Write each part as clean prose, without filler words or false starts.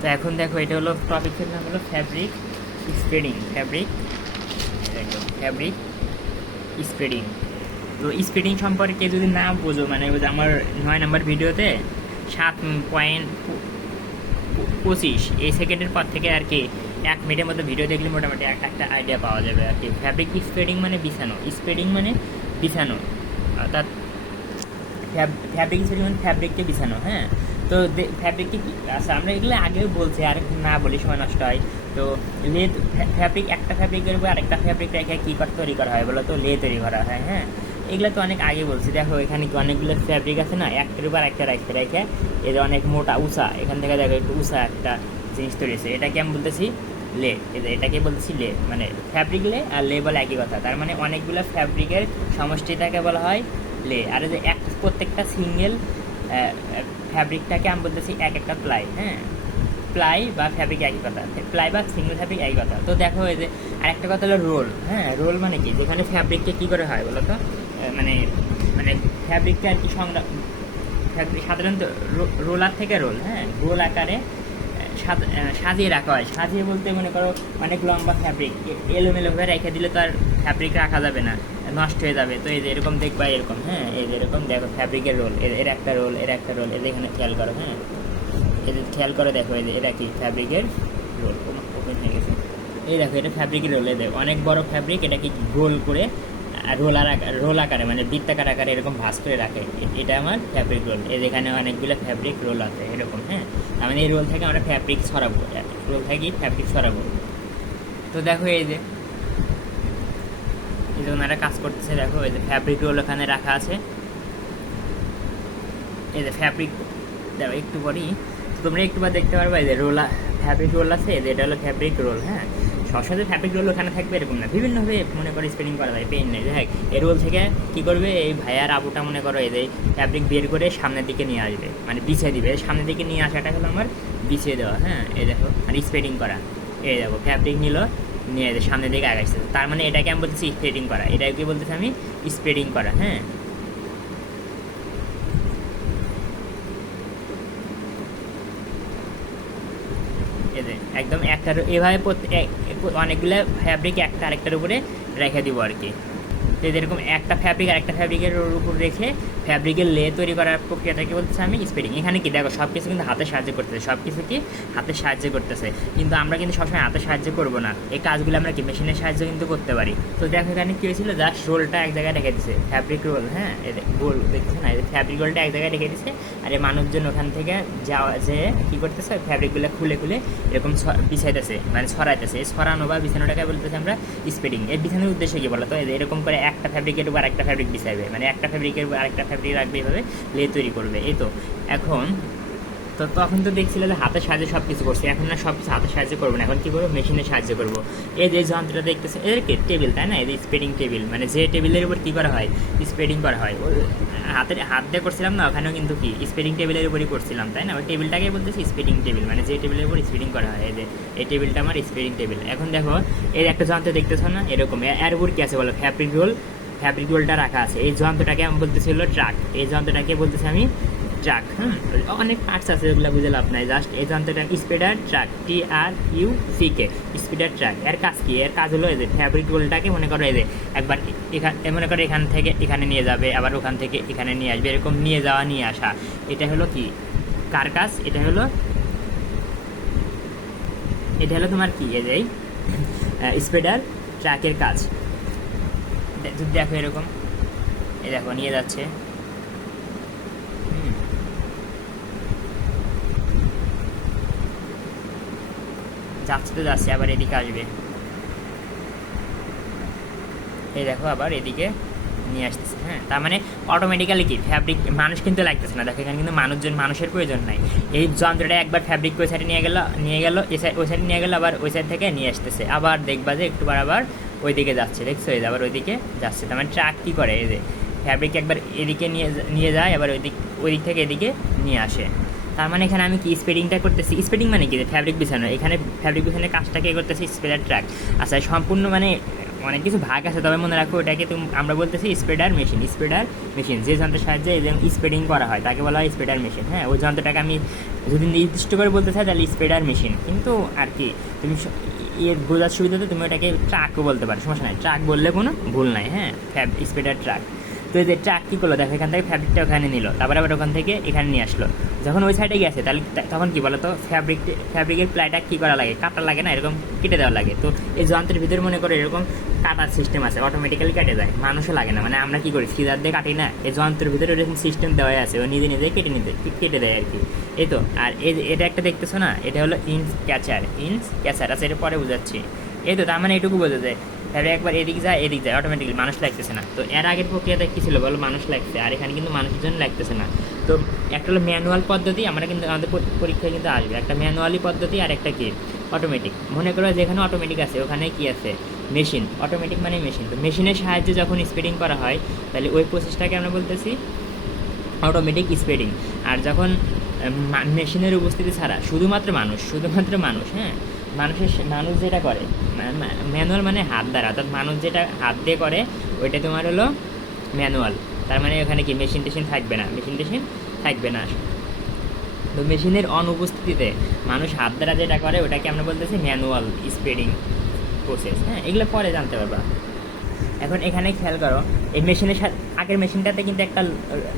তো এখন দেখো এটা হলো টপিকের নাম হলো ফ্যাব্রিক স্প্রেডিং। Fabric spreading. তো স্প্রেডিং সম্পর্কে যদি না বোঝো, মানে ওই যে আমার 9 নম্বর ভিডিওতে 7.25 এই সেকেন্ডের পর থেকে আর কি 1 মিনিটের মধ্যে ভিডিও দেখলে মোটামুটি একটা আইডিয়া পাওয়া যাবে আর কি। ফ্যাব্রিক স্প্রেডিং মানে বিছানো, স্প্রেডিং মানে বিছানো, অর্থাৎ ফ্যাব্রিক স্প্রেডিং মানে ফ্যাব্রিককে বিছানো। হ্যাঁ, তো ফ্যাব্রিককে আচ্ছা আমরা এগুলো আগেও বলছি, আর না বলি সময় নষ্ট হয়। তো লে ফ্যাব্রিক, একটা ফ্যাব্রিকের উপর আরেকটা ফ্যাব্রিক রেখে কী তৈরি করা হয় বলো তো? লে তৈরি করা হয়। হ্যাঁ, এগুলো তো অনেক আগে বলছি। দেখো এখানে কি অনেকগুলো ফ্যাব্রিক আছে না, একটার উপর একটা রেখে এই যে অনেক মোটা উঁচা, এখান থেকে দেখো একটু উঁচা একটা জিনিস তৈরি হয়েছে, এটাকে আমি বলতেছি লে। এটাকে বলতেছি লে, মানে ফ্যাব্রিক লে আর লে বলে একই কথা। তার মানে অনেকগুলো ফ্যাব্রিকের সমষ্টিটাকে বলা হয় লে। আর যে প্রত্যেকটা সিঙ্গেল ফ্যাব্রিকটাকে আমি বলতেছি এক একটা প্লাই। হ্যাঁ, প্লাই বা ফ্যাব্রিক একই কথা, প্লাই বা সিঙ্গেল ফ্যাব্রিক একই কথা। তো দেখো এই যে আরেকটা কথা হলো রোল। হ্যাঁ, রোল মানে কি? যেখানে ফ্যাব্রিককে কী করে হয় বলো তো? মানে মানে ফ্যাব্রিককে আর কি সাধারণত রোলার থেকে রোল, হ্যাঁ, রোল আকারে সাজিয়ে রাখা হয়। সাজিয়ে বলতে মনে করো অনেক লম্বা ফ্যাব্রিক এলোমেলোভাবে রেখে দিলে তো আর ফ্যাব্রিক রাখা যাবে না, নষ্ট হয়ে যাবে। তো এই যে এরকম দেখবা এরকম, হ্যাঁ, এই যে এরকম দেখো ফ্যাব্রিকের রোল, এর একটা রোল, এর একটা রোল, এদের এখানে খেয়াল করো। হ্যাঁ, এদের খেয়াল করে দেখো, এই যে এটা কি ফ্যাব্রিকের রোল, ওপেন হয়ে গেছে। এই দেখো এটা ফ্যাব্রিকের রোল, এদের অনেক বড় ফ্যাব্রিক, এটা কি গোল করে রোল আকারে মানে বৃত্তাকার আকারে এরকম ভাঁজ করে রাখে। এটা আমার ফ্যাব্রিক রোল। এর এখানে অনেকগুলো ফ্যাব্রিক রোল আছে এরকম। হ্যাঁ, মানে এই রোল থেকে আমরা ফ্যাব্রিক ছড়াবো, রোল থেকে ফ্যাব্রিক ছড়াবো। তো দেখো এই যে ওনারা কাজ করতেছে, দেখো এই যে ফ্যাব্রিক রোল ওখানে রাখা আছে। এই যে ফ্যাব্রিক দেখো একটু পরই তোমরা একটু বার দেখতে পারবে, এই যে ফ্যাব্রিক রোল আছে, এটা হলো ফ্যাব্রিক রোল। হ্যাঁ, সবসময় ফ্যাব্রিক রোল ওখানে থাকবে এরকম না, বিভিন্নভাবে মনে করে স্পেলিং করা যায়, পেন নেই। দেখ এই রোল থেকে কী করবে, এই ভাইয়ার আবুটা মনে করো এই যে ফ্যাব্রিক বের করে সামনের দিকে নিয়ে আসবে, মানে বিছিয়ে দিবে। সামনের দিকে নিয়ে আসাটা হলো আমার বিছিয়ে দেওয়া। হ্যাঁ, এই দেখো আর স্প্রেডিং করা। এই দেখো ফ্যাব্রিক নিল, নিয়ে সামনের দিকে আগাইছে, তার মানে এটাকে আমি বলতেছি স্প্রেডিং করা, এটাকে বলতেছি আমি স্প্রেডিং করা। হ্যাঁ, একদম একটা এভাবে অনেকগুলো ফ্যাব্রিক একটা আরেকটার উপরে রেখে দিব আর কি। তো এরকম একটা ফ্যাব্রিক আরেকটা ফ্যাব্রিকের উপর রেখে ফ্যাব্রিকের লে তৈরি করার প্রক্রিয়াটাকে বলতেছে আমি স্প্রেডিং। এখানে কি দেখো সব কিছু কিন্তু হাতে সাহায্য করতেছে, সব কিছু কি হাতে সাহায্য করতেছে, কিন্তু আমরা কিন্তু সবসময় হাতে সাহায্য করবো না, এই কাজগুলো আমরা কি মেশিনের সাহায্যে কিন্তু করতে পারি। তো দেখো এখানে কী হয়েছিল, জাস্ট রোলটা এক জায়গায় রেখে দিচ্ছে, ফ্যাব্রিক রোল। হ্যাঁ, গোল দেখতেছে না, ফ্যাব্রিক রোলটা এক জায়গায় রেখে দিচ্ছে, আর এই মানুষজন ওখান থেকে যে কী করতেছে, ফ্যাব্রিকগুলো খুলে খুলে এরকম বিছাইতেছে, মানে ছড়াইতেছে। এই ছড়ানো বা বিছানোটাকে বলতেছে আমরা স্প্রেডিং। এই বিছানোর উদ্দেশ্য কী বলো তো? এরকম করে একটা ফ্যাব্রিকের উপর আরেকটা ফ্যাব্রিক বিছাইবে, মানে একটা ফ্যাব্রিকের উপর আরেকটা ফ্যাব্রিক রাখবে, এইভাবে লে তৈরি করবে। এই তো এখন তো তখন তো দেখছিল যে হাতের সাহায্যে সব কিছু করছে, এখন না সব কিছু হাতের সাহায্যে করবো না, এখন কী করবো, মেশিনের সাহায্য করবো। এই যে যন্ত্রটা দেখতেছে এদেরকে টেবিল, তাই না? এই যে স্প্রেডিং টেবিল, মানে যে টেবিলের উপর কী করা হয়, স্প্রেডিং করা হয়। হাত দিয়ে করছিলাম না, ওখানেও কিন্তু কি স্প্রেডিং টেবিলের উপরই করছিলাম, তাই না? ওই টেবিলটাকে বলতেছি স্প্রেডিং টেবিল, মানে যে টেবিলের উপর স্প্রেডিং করা হয়। এই যে এই টেবিলটা আমার স্প্রেডিং টেবিল। এখন দেখো এর একটা যন্ত্র দেখতেছ না, এরকম এর উপর কী আছে বলো, ফ্যাব্রিক রোলটা রাখা আছে। এই যন্ত্রটাকে আমি বলতেছি হলো ট্রাক, এই যন্ত্রটাকে বলতেছি আমি ট্রাক। অনেক পার্টস আছে, এগুলো বুঝে লাভ নাই, জাস্ট এই যন্ত্রটা স্পিডার ট্রাক, TRUCK, স্পিডার ট্রাক। এর কাজ কি? এর কাজ হলো এই যে ফ্যাব্রিক রোলটাকে মনে করো এই যে একবার মনে করো এখান থেকে এখানে নিয়ে যাবে, আবার ওখান থেকে এখানে নিয়ে আসবে, এরকম নিয়ে যাওয়া নিয়ে আসা। এটা হলো কি কার কাজ? এটা হলো তোমার কি এই যে স্পিডার ট্রাকের কাজ। দেখো এরকম, এই দেখো নিয়ে যাচ্ছে, যাচ্ছে আবার এদিকে আসবে। এই দেখো আবার এদিকে নিয়ে আসতেছে। হ্যাঁ, তার মানে অটোমেটিক্যালি কি ফ্যাব্রিক মানুষ কিন্তু লাগতেছে না। দেখো এখানে কিন্তু মানুষের প্রয়োজন নাই। এই যন্ত্রটা একবার ফ্যাব্রিক ওই সাইডে নিয়ে গেল ওই সাইডে নিয়ে গেল, আবার ওই সাইড থেকে নিয়ে আসতেছে, আবার দেখবা যে একটু আবার ওই দিকে যাচ্ছে, দেখছো? এই আবার ওই দিকে যাচ্ছে। তার মানে ট্রাক কী করে, এই যে ফ্যাব্রিক একবার এদিকে নিয়ে যায়, আবার ওই দিক থেকে এদিকে নিয়ে আসে। তার মানে এখানে আমি কি স্প্রেডিংটা করতেছি? স্প্রেডিং মানে কি? ফ্যাব্রিক বিছানো। এখানে ফ্যাব্রিক বিছানোর কাজটা কে করতেছি? Spreader truck. আচ্ছা সম্পূর্ণ মানে অনেক কিছু ভাগ আছে, তবে মনে রাখো ওটাকে আমরা বলতেছি স্প্রেডার মেশিন। স্প্রেডার মেশিন যে যন্ত্রের সাহায্যে স্প্রেডিং করা হয় তাকে বলা হয় স্প্রেডার মেশিন। হ্যাঁ, ওই যন্ত্রটাকে আমি যদি নির্দিষ্ট করে বলতে চাই তাহলে স্প্রেডার মেশিন, কিন্তু আর কি তুমি এর বোঝার সুবিধাতে তুমি ওটাকে ট্রাকও বলতে পারো, সমস্যা নাই, ট্রাক বললে কোনো ভুল নাই। হ্যাঁ, স্প্রেডার ট্রাক। তো এই যে ট্রাক কী করলো দেখো, এখান থেকে ফ্যাব্রিকটা ওখানে নিল, তারপরে আবার ওখান থেকে এখানে নিয়ে আসলো। যখন ওই সাইডে গেছে তাহলে তখন কী বলো তো, ফ্যাব্রিকের প্লাইটা কী করা লাগে, কাটা লাগে না, এরকম কেটে দেওয়া লাগে। তো এই যন্ত্রের ভিতরে মনে করো এরকম কাটার সিস্টেম আছে, অটোমেটিক্যালি কেটে যায়, মানুষও লাগে না। মানে আমরা কী করি, সিজার দিয়ে কাটি না, এই যন্ত্রের ভিতরে এরকম সিস্টেম দেওয়া আছে, ও নিজে নিজে কেটে দেয় আর কি। এই তো। আর এটা একটা দেখতেছো না, এটা হলো ইঞ্চ ক্যাচার। আচ্ছা, এটা পরে বুঝাচ্ছি। এই তো, তার মানে এটুকু বোঝা যায় ফ্যাব্রিক একবার এদিক যায় অটোমেটিক্যালি, মানুষ লাগতেছে না। তো এর আগের প্রক্রিয়াটা কী ছিল বলো, মানুষ লাগছে, আর এখানে কিন্তু মানুষের জন্য লাগতেছে না। তো একটা হলো ম্যানুয়াল পদ্ধতি, আমরা কিন্তু আমাদের পরীক্ষায় কিন্তু আসবে একটা ম্যানুয়ালি পদ্ধতি আর একটা কি অটোমেটিক। মনে করো যেখানে অটোমেটিক আছে ওখানে কি আছে, মেশিন। অটোমেটিক মানে মেশিন। তো মেশিনের সাহায্যে যখন স্পিডিং করা হয় তাহলে ওই প্রসেসটাকে আমরা বলতেছি অটোমেটিক স্পিডিং। আর যখন মেশিনের উপস্থিতি ছাড়া শুধুমাত্র মানুষ, হ্যাঁ, মানুষ যেটা করে ম্যানুয়াল মানে হাত দ্বারা, অর্থাৎ মানুষ যেটা হাত দিয়ে করে ওইটা তোমার হলো ম্যানুয়াল। তার মানে ওখানে কি মেশিন টেশিন থাকবে না। তো মেশিনের অনুপস্থিতিতে মানুষ হাত দ্বারা যেটা করে ওটাকে আমরা বলতেছি ম্যানুয়াল স্পিডিং প্রসেস। হ্যাঁ, এগুলো পরে জানতে পারবা। এখন এখানে খেয়াল করো, এই মেশিনের সাথে আগের মেশিনটাতে কিন্তু একটা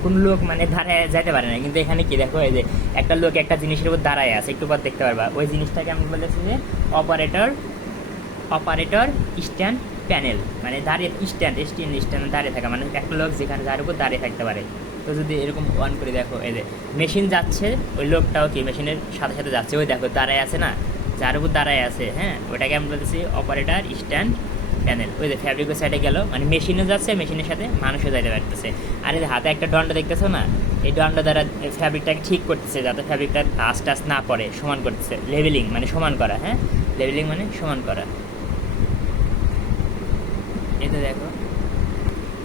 কোনো লোক মানে দাঁড়ায় যেতে পারে না, কিন্তু এখানে কি দেখো, এই যে একটা লোক একটা জিনিসের উপর দাঁড়ায় আছে, একটু পর দেখতে পারবা। ওই জিনিসটাকে আমরা বলেছি যে অপারেটর স্ট্যান্ড প্যানেল, মানে দাঁড়িয়ে স্ট্যান্ড দাঁড়িয়ে থাকা, মানে একটা লোক যেখানে যার উপর দাঁড়িয়ে থাকতে পারে। তো যদি এরকম অন করে দেখো, এই যে মেশিন যাচ্ছে, ওই লোকটাও কি মেশিনের সাথে সাথে যাচ্ছে, ওই দেখো দাঁড়ায় আছে না, যার উপর দাঁড়ায় আছে। হ্যাঁ, ওটাকে আমরা বলতেছি অপারেটর স্ট্যান্ড প্যানেল। ওই যে ফ্যাব্রিকের সাইডে গেল, মানে মেশিনও যাচ্ছে, মেশিনের সাথে মানুষও যাইতে পারতেছে। আর এই যে হাতে একটা দণ্ড দেখতেছো না, এই দণ্ড দ্বারা ফ্যাব্রিকটাকে ঠিক করতেছে যাতে ফ্যাব্রিকটা টাচ না পড়ে, সমান করতেছে। লেভেলিং মানে সমান করা। হ্যাঁ, লেভেলিং মানে সমান করা। এই তো দেখো,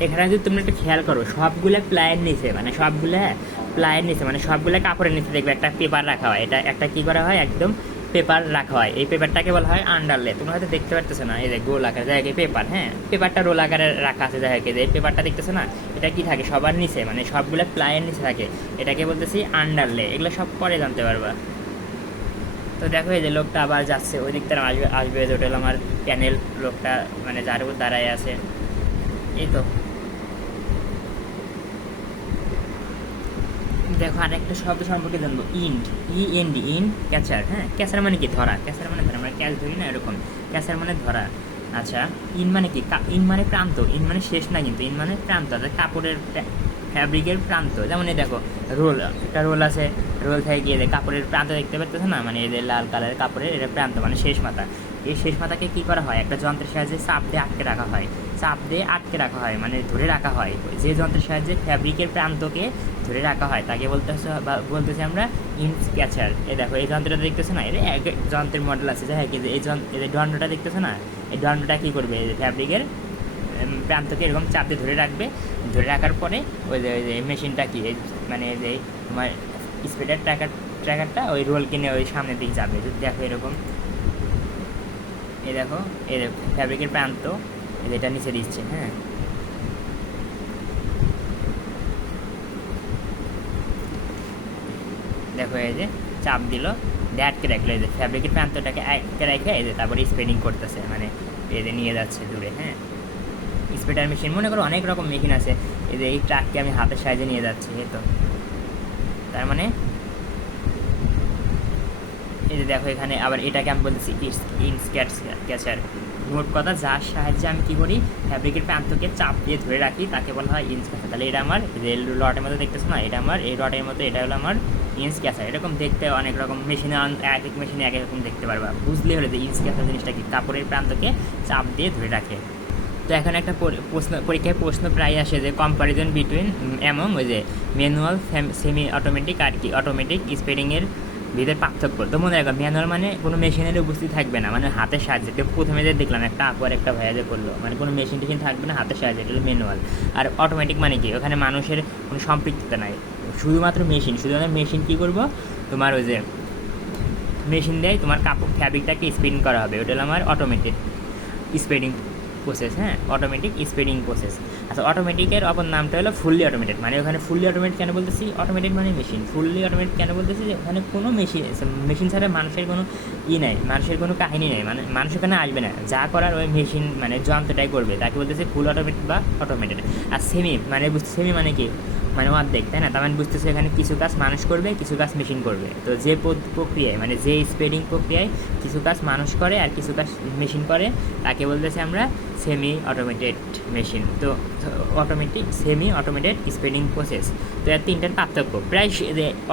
এখানে যদি তুমি একটু খেয়াল করো, সবগুলো প্লায়ের নিচে মানে সবগুলো কাপড়ের নিচে দেখবে একটা পেপার রাখা হয়। এটা একটা কী করা হয়, একদম পেপার রাখা হয়। এই পেপারটাকে বলা হয় আন্ডারলে। তোমরা হয়তো দেখতে পারতেছো না, এই যে গোল আকার জায়গায় পেপার। হ্যাঁ, পেপারটা রোল আকারে রাখা আছে জায়গায়, যে এই পেপারটা দেখতেছো না, এটা কি থাকে সবার নিচে, মানে সবগুলো প্লায়ের নিচে থাকে, এটাকে বলতেছি আন্ডারলে। এগুলো সব পরে জানতে পারবা। তো দেখো, এই যে লোকটা আবার যাচ্ছে ওই দিক থেকে আসবে, যে ওটা হলো আমার প্যানেল, লোকটা মানে যার উপর দাঁড়ায় আছে। এই তো দেখো, আরেকটা শব্দ সম্পর্কে জানবো, ইন্ড ক্যাচার। হ্যাঁ, ক্যাচার মানে কি, ধরা। ক্যাচার মানে ধরা, আমরা ক্যাচ ধরি না, এরকম ক্যাচার মানে ধরা। আচ্ছা, ইন মানে কি, ইন মানে প্রান্ত, ইন মানে শেষ না, কিন্তু ইন মানে প্রান্ত, অর্থাৎ কাপড়ের ফ্যাব্রিকের প্রান্ত। যেমন এই দেখো রোল, একটা রোল আছে, রোল থেকে গিয়ে কাপড়ের প্রান্ত দেখতে পাচ্ছেছো না, মানে এদের লাল কালারের কাপড়ের এটা প্রান্ত মানে শেষ মাথা। এই শেষ মাথাকে কী করা হয়, একটা যন্ত্রের সাহায্যে চাপ দিয়ে আটকে রাখা হয়, মানে ধরে রাখা হয়। যে যন্ত্রের সাহায্যে ফ্যাব্রিকের প্রান্তকে ধরে রাখা হয় তাকে বলতেছি আমরা ইঞ্চ ক্যাচার। এই দেখো, এই যন্ত্রটা দেখতেছো না, এর এক যন্ত্রের মডেল আছে, যাই হোক এই দণ্ডটা দেখতেছো না, এই দণ্ডটা কী করবে, ফ্যাব্রিকের প্রান্তকে এরকম চাপ দিয়ে ধরে রাখার পরে ওই যে মেশিনটা কি, মানে যে তোমার স্পিডার ট্র্যাকারটা ওই রোল কিনে ওই সামনের দিকে যাবে। যদি দেখো এরকম, এই দেখো এই ফ্যাব্রিকের প্রান্ত এটা নিচে দিচ্ছে। হ্যাঁ, দেখো এই যে চাপ দিল, আটকে রাখলো, এই যে ফ্যাব্রিকের প্রান্তটাকে আটকে রেখে এই যে তারপরে স্প্রেডিং করতেছে, মানে এই যে নিয়ে যাচ্ছে দূরে। হ্যাঁ, স্প্রেডার মেশিন মনে করো অনেক রকম মেশিন আছে, এই যে এই ট্রাককে আমি হাতের সাহায্যে নিয়ে যাচ্ছি। এই তো, তার মানে এই যে দেখো এখানে আবার এটাকে আমি বলতেছি ইঞ্চ ক্যাচার। মোট কথা, যার সাহায্যে আমি কী করি, ফ্যাব্রিকের প্রান্তকে চাপ দিয়ে ধরে রাখি তাকে বলা হয় ইঞ্চ ক্যাচার। তাহলে এটা আমার যে লটের মধ্যে দেখতেছো না, এটা আমার এই লটের মতো, এটা হলো আমার ইঞ্চ ক্যাচার। এরকম দেখতে অনেক রকম মেশিনে, এক এক মেশিনে এক এক রকম দেখতে পারবা। বুঝলে হলে যে ইঞ্চ ক্যাচার জিনিসটা কি, কাপড়ের প্রান্তকে চাপ দিয়ে ধরে রাখে। তো এখন একটা পরীক্ষায় প্রশ্ন প্রায় আসে যে কম্পারিজন বিটুইন অ্যামং ওই যে ম্যানুয়াল সেমি অটোমেটিক আর কি অটোমেটিক স্পিডিংয়ের ভিতরে পার্থক্য। তো মনে রাখো, ম্যানুয়াল মানে কোনো মেশিনের উপস্থিত থাকবে না, মানে হাতের সাহায্যে। প্রথমে যে দেখলাম একটা আপু আর একটা ভাইয়া যে করলো, মানে কোনো মেশিন টেশিন থাকবে না, হাতের সাহায্যে, এটা হলো ম্যানুয়াল। আর অটোমেটিক মানে কি, ওখানে মানুষের কোনো সম্পৃক্ততা নাই, শুধুমাত্র মেশিন কী করবো, তোমার ওই যে মেশিন দিয়ে তোমার কাপড় ফ্যাব্রিকটাকে স্পিডিং করা হবে, ওটা হলো আমার অটোমেটেড স্পিডিং প্রসেস, হ্যাঁ, অটোমেটিক স্পিডিং প্রসেস। আচ্ছা, অটোমেটিকের অপর নামটা হলো ফুললি অটোমেটেড। মানে ওখানে ফুললি অটোমেট কেন বলতেছি, অটোমেটেড মানে মেশিন, ফুললি অটোমেট কেন বলতেছি, যে ওখানে কোনো মেশিন ছাড়া মানুষের কোনো নেই, মানুষের কোনো কাহিনী নেই, মানে মানুষ ওখানে আসবে না, যা করার ওই মেশিন মানে যন্ত্রটাই করবে, তাকে বলতেছে ফুল অটোমেটেড বা অটোমেটেড। আর সেমি মানে সেমি মানে কি, মানে অর্ধেক, তাই না? তার মানে বুঝতেছে এখানে কিছু কাজ মানুষ করবে, কিছু কাজ মেশিন করবে। তো যে প্রক্রিয়ায় মানে যে স্পিডিং প্রক্রিয়ায় কিছু কাজ মানুষ করে আর কিছু কাজ মেশিন করে, তাকে বলতেছে আমরা সেমি অটোমেটেড মেশিন। তো automatic, semi automated, speeding process. তো এর তিনটার পার্থক্য প্রায়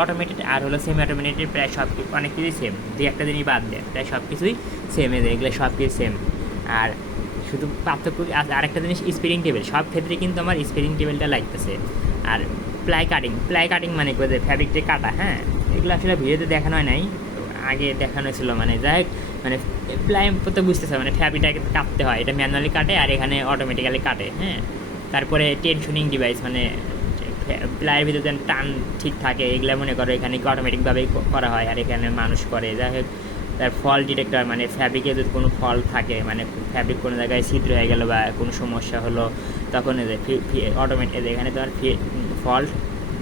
অটোমেটেড আর হলো সেমি অটোমেটেড প্রায় সব অনেক কিছুই সেম, দু একটা জিনিস বাদ দেয়, প্রায় সব কিছুই সেম, এগুলো সব কিছু সেম। আর শুধু পার্থক্য আরেকটা জিনিস, স্পিডিং টেবিল, সব ক্ষেত্রে কিন্তু আমার স্পিডিং টেবিলটা লাগতেছে। আর প্লাই কাটিং মানে কোথায় ফ্যাব্রিক যে কাটা, হ্যাঁ, এগুলো আসলে ভিডিওতে দেখানো হয় নাই, আগে দেখানো ছিল। মানে যাই হোক, মানে প্লাই তো বুঝতেছে, মানে ফ্যাব্রিকটাকে কাটতে হয়, এটা ম্যানুয়ালি কাটে আর এখানে অটোমেটিক্যালি কাটে, হ্যাঁ। তারপরে টেনশনিং ডিভাইস, মানে প্লাইয়ের ভিতরে যেন টান ঠিক থাকে, এগুলো মনে করো এখানে অটোমেটিকভাবেই করা হয় আর এখানে মানুষ করে। যাই হোক, তার ফল ডিটেক্টর, মানে ফ্যাব্রিকে যদি কোনো ফল থাকে, মানে ফ্যাব্রিক কোনো জায়গায় ছিদ্র হয়ে গেলো বা কোনো সমস্যা হলো, তখন অটোমেটিক এখানে তোমার ফল্ট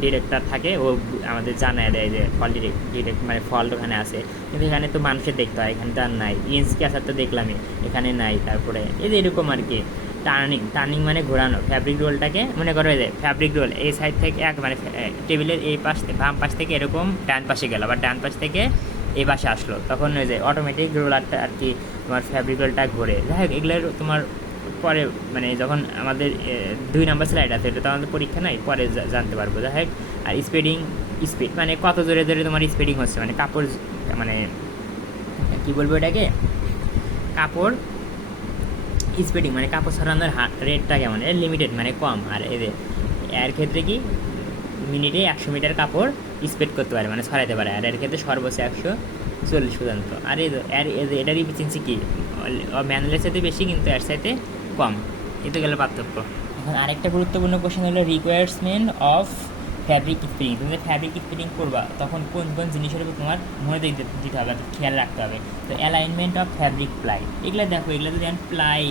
ডিটেক্টর থাকে, ও আমাদের জানায় দেয় যে ফল্ট ডিটেক্ট মানে ফল্ট ওখানে আছে। কিন্তু এখানে তো মানুষের দেখতে হয়, এখানে তো আর নাই। ইঞ্চ ক্যাসার তো দেখলামই, এখানে নাই। তারপরে এরকম আর কি। টার্নিং মানে ঘোরানো, ফ্যাব্রিক রোলটাকে মনে করো যে ফ্যাব্রিক রোল এই সাইড থেকে মানে টেবিলের এই পাশ বাম পাশ থেকে এরকম ডান পাশে গেল, আবার ডান পাশ থেকে এই পাশে আসলো, তখন ওই যে অটোমেটিক রোলারটা আর কি তোমার ফ্যাব্রিক রোলটা ঘোরে। যাই হোক, এগুলোর তোমার পরে মানে যখন আমাদের 2 নম্বর স্লাইড আছে, এটা তো আমাদের পরীক্ষা নাই, পরে জানতে পারবো। যাই হোক, আর স্পিড মানে কত জোরে জোরে তোমার স্পিডিং হচ্ছে, মানে কাপড় মানে কী বলবো এটাকে, কাপড় স্পিডিং মানে কাপড় ছড়ানোর রেটটা কেমন, এর লিমিটেড মানে কম। আর এর ক্ষেত্রে কি মিনিটে 100 মিটার কাপড় স্পিড করতে পারে, মানে ছড়াইতে পারে। আর এর ক্ষেত্রে সর্বোচ্চ 140 পর্যন্ত। আর এটার ইফিসিয়েন্সি কি, ম্যানুয়ালের সাথে বেশি কিন্তু এর সাথে কম। এতে গেলে পার্থক্য। এখন আরেকটা গুরুত্বপূর্ণ কোশ্চেন হলো রিকোয়ারমেন্ট অফ ফ্যাব্রিক স্পিডিং। তুমি ফ্যাব্রিক স্পিডিং করবা তখন কোন কোন জিনিসের উপর তোমার মনে দিতে হবে, খেয়াল রাখতে হবে। তো অ্যালাইনমেন্ট অফ ফ্যাব্রিক প্লাই, এগুলো দেখো, এগুলো যদি আমি প্লাই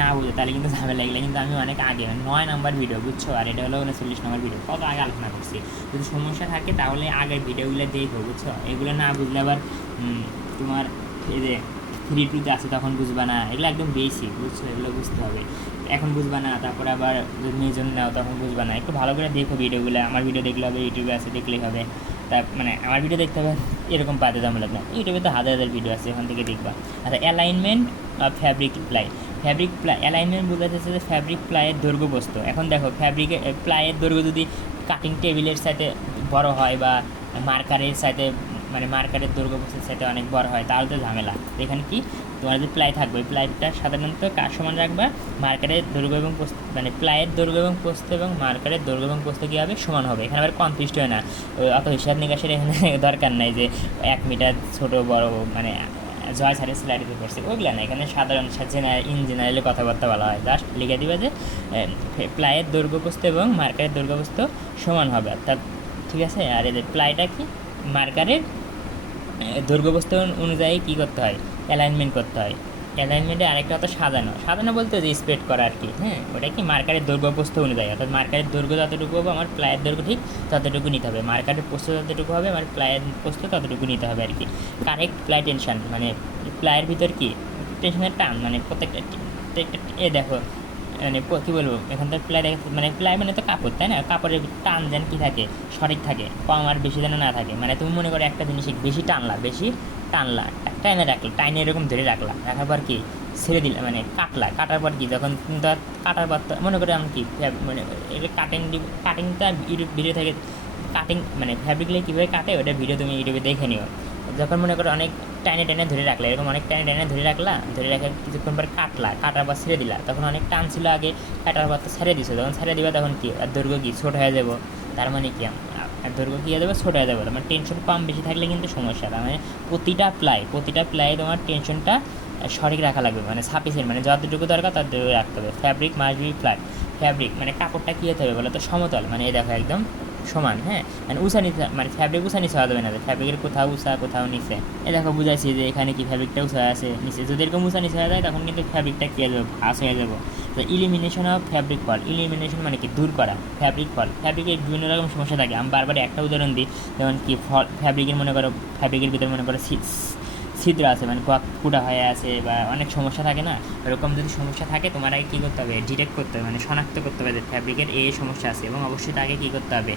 না বুঝে তাহলে কিন্তু ঝামেলা। এগুলো কিন্তু আমি অনেক আগে 9 নম্বর ভিডিও, বুঝছো, আর এটা হলো 39 নম্বর ভিডিও, কত আগে আলোচনা করছি। যদি সমস্যা থাকে তাহলে আগের ভিডিওগুলো দেখো, বুঝছো। এগুলো না বুঝলে আবার তোমার এই যে 3-2 আছে তখন বুঝবা না, এগুলো একদম বেসিক, বুঝছো, এগুলো বুঝতে হবে। এখন বুঝবা না, তারপরে আবার যদি মেজন নাও তখন বুঝবা না। একটু ভালো করে দেখো ভিডিওগুলো, আমার ভিডিও দেখলে হবে, ইউটিউবে আছে দেখলেই হবে। তা মানে আমার ভিডিও দেখতে হবে এরকম বাধ্যতামূলক না, ইউটিউবে তো হাজার ভিডিও আছে, ওখান থেকে দেখবা। আচ্ছা, alignment of fabric ply alignment বোঝা যাচ্ছে যে ফ্যাব্রিক প্লাইয়ের দৈর্ঘ্য বস্তু। এখন দেখো, প্লাইয়ের দৈর্ঘ্য যদি কাটিং টেবিলের সাথে বড় হয় বা মার্কারের সাথে, মানে মার্কারের দৈর্ঘ্য বস্তুর সাথে অনেক বড় হয়, তাহলে তো ঝামেলা। এখানে কি তোমার যে প্লাই থাকবে, ওই প্লাইটা সাধারণত কার সমান রাখবা, মার্কারের দৈর্ঘ্য এবং প্রস্থ, মানে প্লাইয়ের দৈর্ঘ্য এবং প্রস্থ এবং মার্কারের দৈর্ঘ্য এবং প্রস্থ কী হবে, সমান হবে। এখানে আবার কনফিউজড হয় না, অত হিসাব নিকাশের এখানে দরকার নাই যে 1 মিটার ছোটো বড়, মানে জয় সারের স্লাইডে করছে ওইগুলো না। এখানে সাধারণ ইঞ্জিনিয়ারের কথাবার্তা বলা হয়, জাস্ট লিখে দিবে যে প্লাইয়ের দৈর্ঘ্য প্রস্থ এবং মার্কারের দৈর্ঘ্য প্রস্থ সমান হবে, অর্থাৎ ঠিক আছে। আর এদের প্লাইটা কি মার্কারের দৈর্ঘ্য প্রস্থ অনুযায়ী কী করতে হয়, অ্যালাইনমেন্ট করতে হয়। অ্যালাইনমেন্টে আরেকটা হতো সাজানো বলতে যে স্প্রেড করা আর কি, হ্যাঁ, ওটা কি মার্কারের দৈর্ঘ্য প্রস্থ অনুযায়ী, অর্থাৎ মার্কারের দৈর্ঘ্য যতটুকু হবে আমার প্লায়ের দৈর্ঘ্য ঠিক ততটুকু নিতে হবে, মার্কারের প্রস্থ যতটুকু হবে আমার প্লায়ের প্রস্থ ততটুকু নিতে হবে আর কি। কারেক্ট প্লাই টেনশন, মানে প্লায়ের ভিতর কি টেনশনের টান, মানে প্রত্যেকটা দেখো, মানে কী বলবো, এখন তো প্লাই মানে প্লাই মানে তো কাপড়, তাই না, কাপড়ের টান যেন কী থাকে, সঠিক থাকে, কম আর বেশি যেন না থাকে। মানে তুমি মনে করো একটা জিনিস বেশি টানলা টাইনে টাইনে এরকম ধরে রাখার পর কি ছেড়ে দিলে, মানে কাটার পর কি যখন ধর কাটার পর মনে করে আমি কি মানে এটা কাটিংটা ভিডিও থেকে কাটিং মানে ফ্যাব্রিকগুলো কীভাবে কাটে ওটা ভিডিও তুমি ইউটিউবে দেখে নিও। যখন মনে করো অনেক টাইনে ধরে রাখলে, এরকম অনেক টাইনে ধরে রেখে কিছুক্ষণ পর কাটার পর ছেড়ে দিলা, তখন অনেক টান ছিল আগে, কাটার পর তো ছেড়ে দিছো, যখন ছেড়ে দিবা তখন কি আর দৈর্ঘ্য কি ছোট হয়ে যাবো, তার মানে কি আর দৈর্ঘ্য কী হয়ে যাবে, ছোট হয়ে যাবে। মানে টেনশন কম বেশি থাকলে কিন্তু সমস্যা। তার মানে প্রতিটা প্লাই তোমার টেনশনটা সঠিক রাখা লাগবে, মানে সাফিসিয়েন্ট, মানে যতটুকু দরকার ততটুকু রাখতে হবে। Fabric must be flat, fabric মানে কাপড়টা কী হতে হবে বলো তো, সমতল, মানে এই দেখো একদম সমান, হ্যাঁ, মানে উঁচা নিচে, মানে ফ্যাব্রিক উঁচা নিচে হওয়া যাবে না, ফ্যাব্রিকের কোথাও উঁচা কোথাও নিচে। এই দেখো বুঝাইছি যে এখানে কি ফ্যাব্রিকটা উঁচা আছে নিচে, যদি এরকম উঁচা নিচে হয়ে যায় তখন কিন্তু ফ্যাব্রিকটা কী হয়ে যাবে, ভাঁজ হয়ে যাবে। তো elimination of fabric fold, elimination মানে কি দূর করা ফ্যাব্রিক ফল। ফ্যাব্রিকের বিভিন্ন রকম সমস্যা থাকে, আমি বারবার একটা উদাহরণ দিই, যেমন কি ফল ফ্যাব্রিকের মনে করো, ফ্যাব্রিকের ভিতরে মনে করো ছিদ্র আছে, মানে ফুটা হয়ে আছে বা অনেক সমস্যা থাকে না, এরকম যদি সমস্যা থাকে তোমার আগে কী করতে হবে, ডিটেক্ট করতে হবে, মানে শনাক্ত করতে হবে যে ফ্যাব্রিকের এই সমস্যা আছে, এবং অবশ্যই তাকে কী করতে হবে,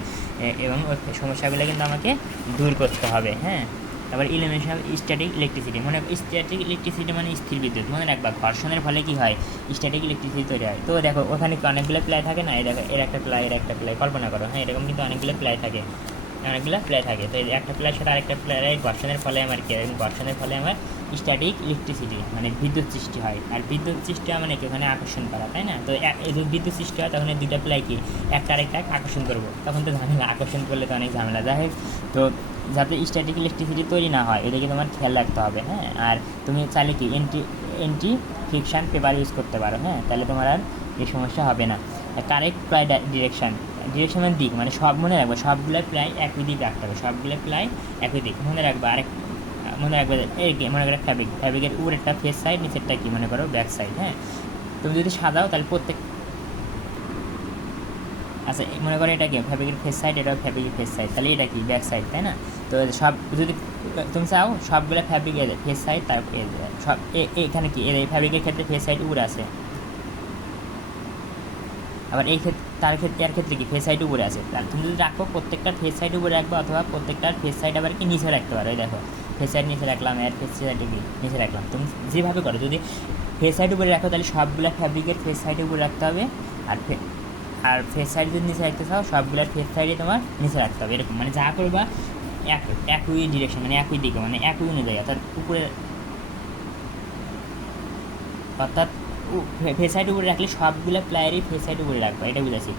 এবং ওই সমস্যাগুলো কিন্তু আমাকে দূর করতে হবে, হ্যাঁ। তারপর ইলিমিনেশন অফ স্ট্যাটিক ইলেকট্রিসিটি, মানে স্ট্যাটিক ইলেকট্রিসিটি মানে স্থির বিদ্যুৎ, মনে রাখবা ঘর্ষণের ফলে কী হয়, স্ট্যাটিক ইলেকট্রিসিটি তৈরি হয়। তো দেখো ওখানে অনেকগুলো প্লাই থাকে না, এই দেখো এর একটা প্লাই, এর একটা প্লাই, কল্পনা করো, হ্যাঁ, এরকম কিন্তু অনেকগুলো প্লাই থাকে, অনেকগুলো প্লাই থাকে। তো এই একটা প্লাইয়ের সাথে আরেকটা প্লাই ঘর্ষণের ফলে আমার কি, ঘর্ষণের ফলে আমার স্ট্যাটিক ইলেকট্রিসিটি মানে বিদ্যুৎ সৃষ্টি হয়। আর বিদ্যুৎ সৃষ্টি হয় মানে কি, ওখানে আকর্ষণ করা, তাই না? তো যদি বিদ্যুৎ সৃষ্টি হয় তখন এই দুটো প্লাই কি একটা আরেকটা আকর্ষণ করবো, তখন তো ঝামেলা, আকর্ষণ করলে তো অনেক ঝামেলা। যাই হোক, তো যাতে স্ট্যাটিক ইলেকট্রিসিটি তৈরি না হয় এদিকে তোমার খেয়াল রাখতে হবে, হ্যাঁ। আর তুমি চাইলে কি এন্টি ফ্রিকশন পেপার ইউজ করতে পারো, হ্যাঁ, তাহলে তোমার আর এই সমস্যা হবে না। কারেক্ট প্লাই ডিরেকশন, ডিরেকশনের দিক মানে সব মনে রাখবে, সবগুলো প্লাই একই দিক রাখতে হবে, সবগুলো প্লাই একই দিক মনে রাখবে। আরেক মনে রাখবে এই কি, মনে করো ফ্যাব্রিকের উপরেরটা ফেস সাইড, নিচেরটা কি মনে করো ব্যাক সাইড, হ্যাঁ। তুমি যদি সাজাও তাহলে প্রত্যেক, আচ্ছা মনে করো এটা কি ফ্যাব্রিকের ফেস সাইড, এটাও ফ্যাব্রিকের ফেস সাইড, তাহলে এটা কি ব্যাক সাইড, তাই না? তো সব যদি তুমি চাও সবগুলো ফ্যাব্রিক ফেস সাইড, তার সব এখানে কি এই ফ্যাব্রিকের ক্ষেত্রে ফেস সাইড উপরে আছে, আবার এই ক্ষেত্রে তার ক্ষেত্রে এর ক্ষেত্রে কি ফেস সাইড উপরে আছে, তাহলে তুমি যদি রাখো প্রত্যেকটার ফেস সাইড উপরে রাখবো, অথবা প্রত্যেকটার ফেস সাইড আবার কি নিচে রাখতে পারো। এই দেখো ফেস সাইড নিচে রাখলাম, এর ফেস সাইড কি নিচে রাখলাম, তুমি যেভাবে করো। যদি ফেস সাইড উপরে রাখো তাহলে সবগুলো ফ্যাব্রিকের ফেস সাইড উপরে রাখতে হবে, আর আর ফেস সাইড যদি নিচে রাখতে চাও সবগুলোর ফেস সাইডে তোমার নিচে রাখতে হবে, এরকম মানে যা করবা একই ডিরেকশন, মানে একই দিকে, মানে একই অনুযায়ী, অর্থাৎ উপরে, অর্থাৎ ফেস সাইড উপরে রাখলে সবগুলো প্লায়েরই ফেস সাইড উপরে রাখবা, এটা বুঝাচ্ছি।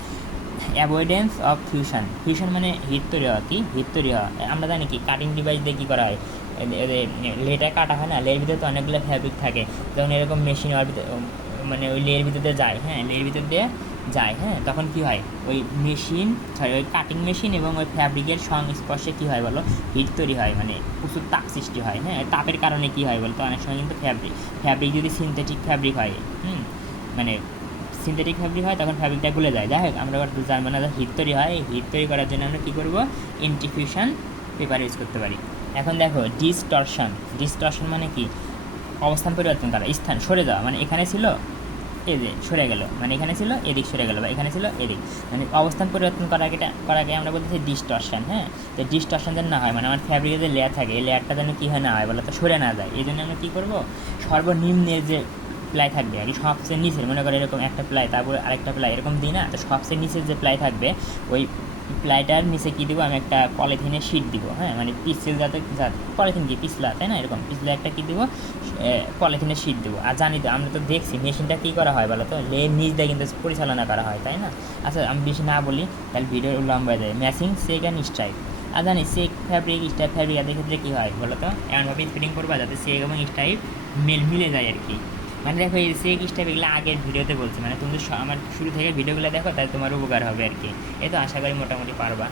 অ্যাভয়েডেন্স অফ ফিউশন, ফিউশন মানে হিট তৈরি হওয়া, কি হিট তৈরি হওয়া, আমরা জানি কি কাটিং ডিভাইস দিয়ে কী করা হয়, লেটা কাটা হয় না, লের ভিতরে তো অনেকগুলো ফ্যাব্রিক থাকে, যখন এরকম মেশিন ওর ভিতরে মানে ওই লের ভিতরে যায়, হ্যাঁ, লের ভিতর দিয়ে যায়, হ্যাঁ, তখন কী হয়, ওই মেশিন সরি ওই কাটিং মেশিন এবং ওই ফ্যাব্রিকের সংস্পর্শে কী হয় বলো, হিট তৈরি হয়, মানে প্রচুর তাপ সৃষ্টি হয়, হ্যাঁ। তাপের কারণে কী হয় বলতো, অনেক সময় কিন্তু ফ্যাব্রিক যদি সিনথেটিক ফ্যাব্রিক হয়, মানে সিনথেটিক ফ্যাব্রিক হয় তখন ফ্যাব্রিকটা গলে যায়। যাই হোক, আমরা জানবো না, হিট তৈরি হয়, হিট তৈরি করার জন্য আমরা কী করবো, ইন্টিফিউশন পেপার ইউজ করতে পারি। এখন দেখো ডিসটরশন, ডিসটরশন মানে কি, অবস্থান পরিবর্তন করা, স্থান সরে যাওয়া, মানে এখানে ছিল এই যে সরে গেল, মানে এখানে ছিল এদিক সরে গেল, বা এখানে ছিল এদিক, মানে অবস্থান পরিবর্তন করাকে আমরা বলতেছি ডিসটরশন, হ্যাঁ। তো ডিসটরশন যেন না হয়, মানে আমার ফ্যাব্রিকের যে লেয়ার থাকে এই লেয়ারটা যেন কী হয় না হয় বলো তো, সরে না যায়, এই জন্য আমরা কী করবো, সর্বনিম্নের যে প্লাই থাকবে আর কি, সবচেয়ে নিচের, মনে করো এরকম একটা প্লাই তারপরে আরেকটা প্লাই এরকম দিই না, তো সবচেয়ে নিচের যে প্লাই থাকবে ওই প্লাইটার নিচে কী দেবো, আমি একটা পলিথিনের শিট দিব, হ্যাঁ, মানে পিসেল যাতে পলিথিন কি পিছলা, তাই না, এরকম পিছলা একটা কী দেবো, পলিথিনের শিট দেবো। আর জানি তো, আমরা তো দেখছি মেশিনটা কী করা হয় বলো তো, লের নিচ দিয়ে কিন্তু পরিচালনা করা হয়, তাই না? আচ্ছা আমি বেশি না বলি তাহলে ভিডিও লম্বা যায়। ম্যাচিং সেক অ্যান্ড স্ট্রাইপ, আর জানি সেক ফ্যাব্রিক স্ট্রাইপ ফ্যাব্রিক এদের ক্ষেত্রে কী হয় বলো তো, এমনভাবে ফিটিং করবা যাতে সেক এবং স্ট্রাইপ মিলে যায় আর কি। মানে দেখো এই সেক স্টেপ এগুলো আগের ভিডিওতে বলছি, মানে তুমি আমার শুরু থেকে ভিডিওগুলো দেখো তাই তোমার উপকার হবে আর কি। এই তো আশা করি মোটামুটি পারবা।